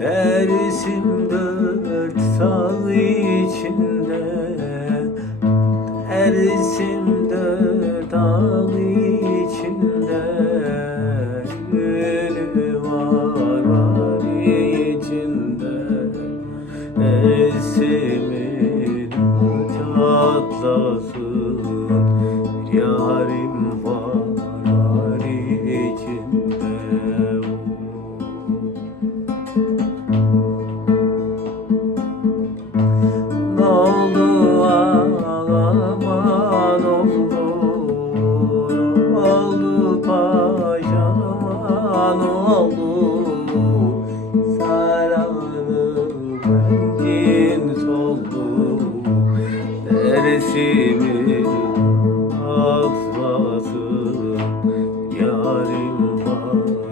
Dersim dört sağ içinde. Ersim dört ağ içinde. Gülü var var içinde. Ersimin çatlasın Yarim var ağlaman oldu Oldu paşaman oldu. Sararım rengin soldu Dersimin atlasın Yarim var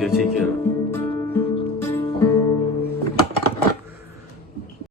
就进去了。